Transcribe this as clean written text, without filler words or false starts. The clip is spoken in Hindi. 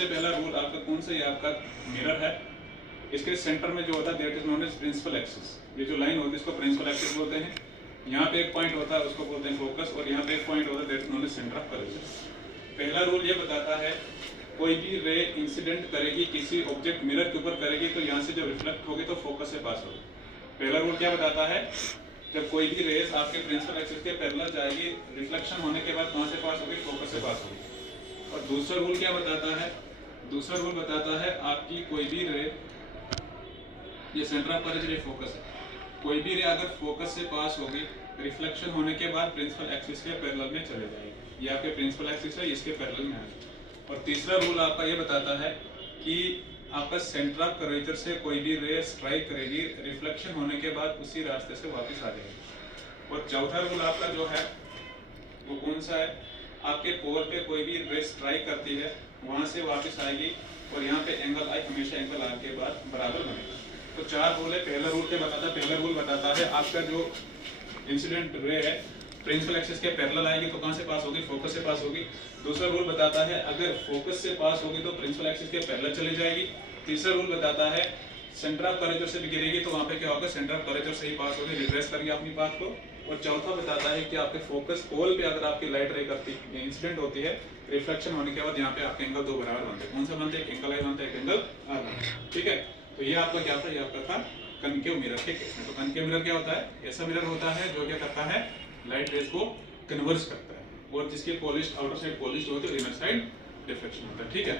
सबसे पहला रूल आपका कौन सा, ये आपका मिरर है, इसके सेंटर में जो होता है that is known as principal axis. ये जो लाइन होती है इसको प्रिंसिपल एक्सिस बोलते हैं। यहाँ पे एक पॉइंट होता है उसको बोलते हैं फोकस, और यहाँ पे एक पॉइंट होता है that is known as centre of curvature. पहला रूल ये बताता है कोई भी रे इंसिडेंट करेगी किसी ऑब्जेक्ट मिरर के ऊपर करेगी तो यहाँ से जब रिफ्लेक्ट होगी तो फोकस से पास होगी। पहला रूल क्या बताता है, जब कोई भी रेस आपके प्रिंसिपल एक्सिस के पैरेलल जाएगी, रिफ्लेक्शन होने के बाद कहाँ से पास होगी, फोकस से पास होगी। और दूसरा रूल क्या बताता है, दूसरा रूल बताता है आपकी कोई भी रे, ये सेंटर ऑफ कर्वेचर, ये फोकस है, कोई भी रे अगर फोकस से पास होगी रिफ्लेक्शन होने के बाद प्रिंसिपल एक्सिस के पैरेलल में चले जाएगी। ये आपके प्रिंसिपल एक्सिस है, इसके पैरेलल में आएगी। और तीसरा रूल आपका ये बताता है कि आपका सेंटर ऑफ कर्वेचर से कोई भी रे स्ट्राइक करेगी, रिफ्लेक्शन होने के बाद उसी रास्ते से वापस आ जाएगी। और चौथा रूल आपका जो है वो कौन सा है, आपके पोल पे कोई भी रे स्ट्राइक करती है वहां से वापस आएगी, और यहाँ पे एंगल आई हमेशा एंगल आर के बाद बराबर बनेगा। तो चार रूल है। पहला रूल क्या बताता है, पहला रूल बताता है आपका जो इंसिडेंट रे है प्रिंसिपल एक्सिस के पैरेलल आएगी तो कहां से पास होगी, फोकस से पास होगी। दूसरा रूल बताता है अगर फोकस से पास होगी तो प्रिंसिपल एक्सिस के पैरेलल चली जाएगी। तीसरा रूल बताता है सेंटर ऑफ कर्वेचर से भी गिरेगी तो वहां पे क्या होगा, सेंटर ऑफ कर्वेचर से ही पास होगी, रिट्रेस करिए अपनी बात को। और चौथा बताता है कि आपके फोकस पोल पे अगर आपकी लाइट रे करती इंसिडेंट होती है, रिफ्लेक्शन होने के बाद यहाँ पे आपके एंगल दो बराबर बनते हैं। कौन सा बनते हैं, एक एंगल आई बनता है, एक एंगल आर बनता है। ठीक है, तो ये आपका क्या था, ये आपका था कनकेव मिरर के केस में। तो कनकेव मिरर क्या होता है, ऐसा मिरर होता है जो क्या करता है, लाइट रेज को कन्वर्स करता है, और जिसके पॉलिश्ड आउटर साइड पॉलिश्ड होती है, इनर साइड डिफ्लेक्शन होता है। ठीक है।